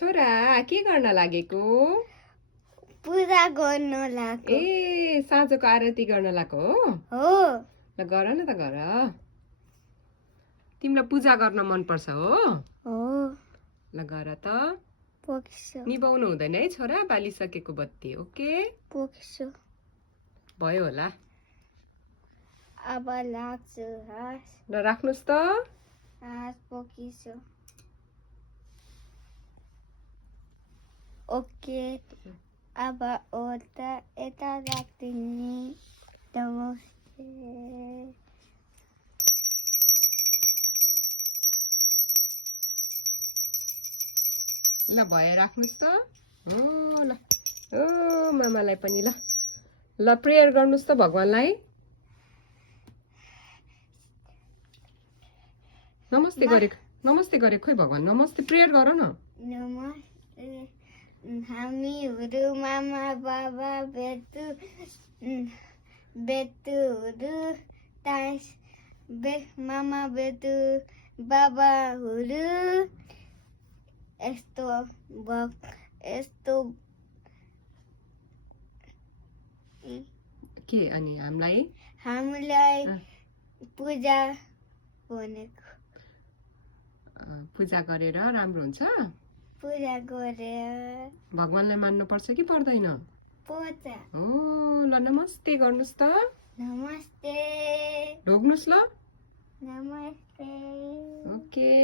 छोरा के गर्न लागेको? पूजा गर्न लाग्यो। ए साँझको आरती गर्न लागेको हो? ल गर न त गर। तिमीलाई पूजा गर्न मन पर्छ हो? हो। ल गर त। पोख्छु। निभाउनु हुँदैन है छोरा, बालिसकेको बत्ती। ओके पोख्छु। भयो होला। अब लाग्छु हाँस। ल राख्नुस् त। हाँस पोखिछु। ओके अब यता राख्दिने। नमस्ते। ल भयो राख्नुस् त। ल ओ मामालाई पनि ल ल प्रेयर गर्नुस् त भगवानलाई। नमस्ते गरेको खोइ भगवान। नमस्ते प्रेयर गर न। नमस्ते हामीहरू मामा बाबा बेतुहरू मामा बेतु बाबाहरू यस्तो के अनि हामीलाई पूजा भनेको। पूजा गरेर राम्रो हुन्छ। पूजा गरेर भगवानलाई मान्नु पर्छ कि पर्दैन? पर्छ। हो ल नमस्ते गर्नुस् त। नमस्ते। ढोग्नुस् ल। नमस्ते। ओके